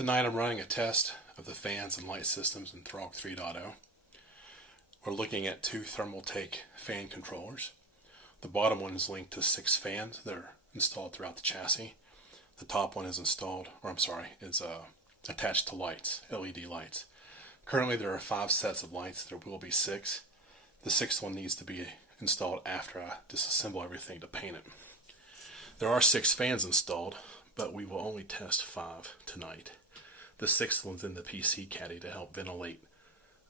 Tonight I'm running a test of the fans and light systems in ThrOG 3.0. We're looking at two thermal take fan controllers. The bottom one is linked to 6 fans that are installed throughout the chassis. The top one is attached to lights, LED lights. Currently there are 5 sets of lights. There will be 6. The 6th one needs to be installed after I disassemble everything to paint it. There are 6 fans installed, but we will only test 5 tonight. The 6th one's in the PC caddy to help ventilate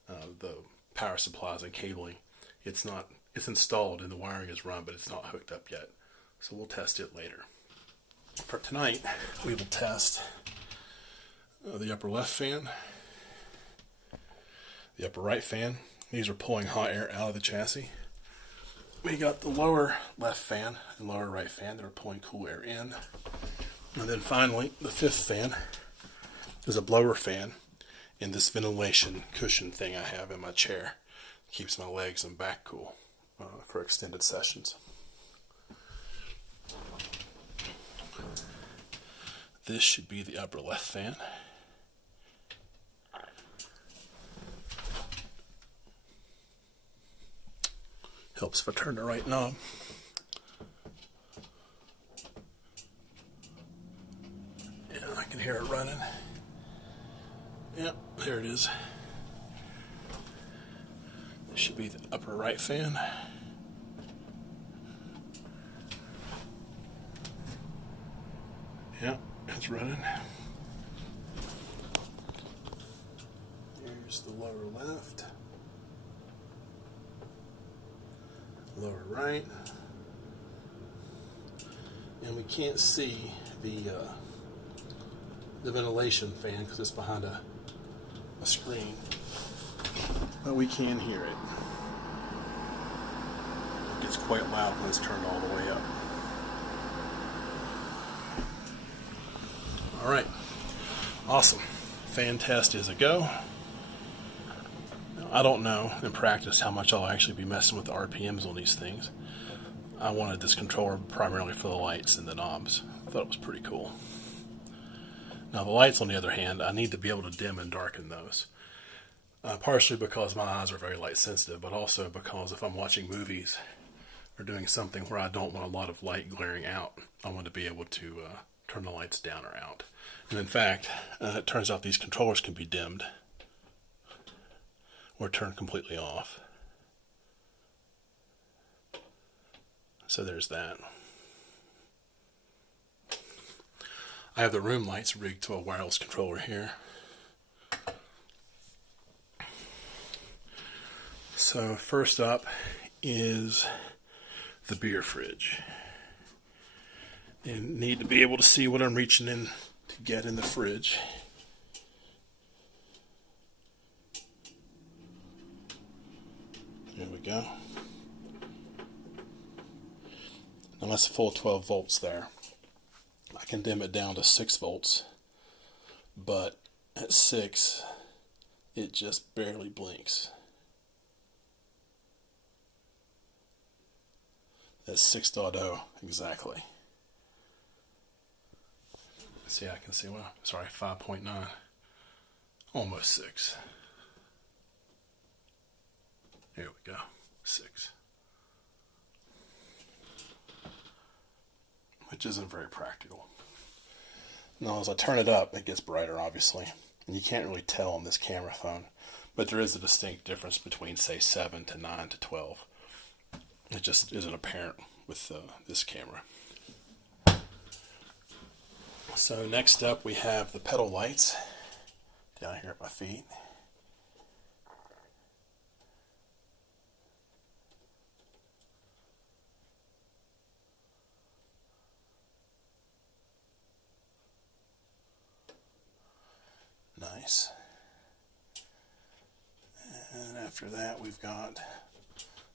the power supplies and cabling. It's installed and the wiring is run, but it's not hooked up yet. So we'll test it later. For tonight, we will test the upper left fan, the upper right fan. These are pulling hot air out of the chassis. We got the lower left fan and lower right fan that are pulling cool air in. And then finally, the 5th fan is a blower fan in this ventilation cushion thing I have in my chair. It keeps my legs and back cool for extended sessions. This should be the upper left fan. Helps if I turn the right knob. Yeah, I can hear it running. Yep, there it is. This should be the upper right fan. Yep, it's running. Here's the lower left. Lower right. And we can't see the ventilation fan because it's behind a screen, but we can hear it. It gets quite loud when it's turned all the way up. Alright, awesome. Fan test is a go. Now, I don't know in practice how much I'll actually be messing with the RPMs on these things. I wanted this controller primarily for the lights and the knobs. I thought it was pretty cool. Now the lights, on the other hand, I need to be able to dim and darken those. Partially because my eyes are very light sensitive, but also because if I'm watching movies or doing something where I don't want a lot of light glaring out, I want to be able to turn the lights down or out. And in fact, it turns out these controllers can be dimmed or turned completely off. So there's that. I have the room lights rigged to a wireless controller here. So first up is the beer fridge. You need to be able to see what I'm reaching in to get in the fridge. There we go. Now that's a full 12 volts there. I can dim it down to 6 volts, but at 6, it just barely blinks. That's 6.0 exactly. See, I can see, 5.9, almost 6. There we go, 6. Which isn't very practical. Now as I turn it up, it gets brighter obviously, and you can't really tell on this camera phone, but there is a distinct difference between say 7 to 9 to 12. It just isn't apparent with this camera. So next up we have the pedal lights down here at my feet. Nice. And after that we've got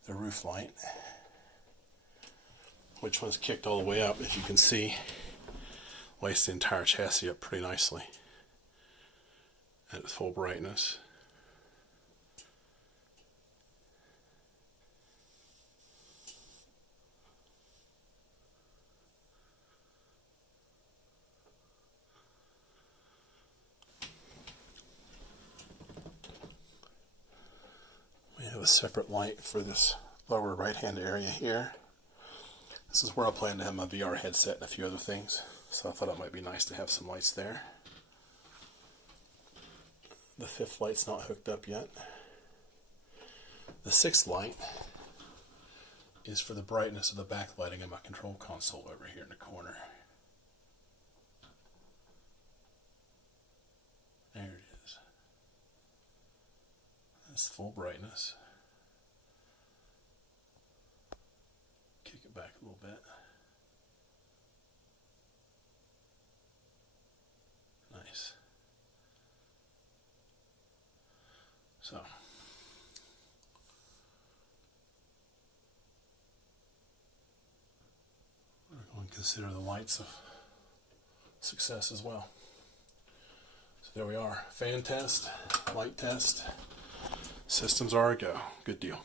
the roof light, which was kicked all the way up. As you can see, lights the entire chassis up pretty nicely at its full brightness. a separate light for this lower right hand area here. This is where I plan to have my VR headset and a few other things, so I thought it might be nice to have some lights there. The fifth light's not hooked up yet. The sixth light is for the brightness of the backlighting of my control console over here in the corner. There it is. That's full brightness. Kick it back a little bit. Nice. So, we're going to consider the lights of success as well. So there we are. Fan test, light test. Systems are a go. Good deal.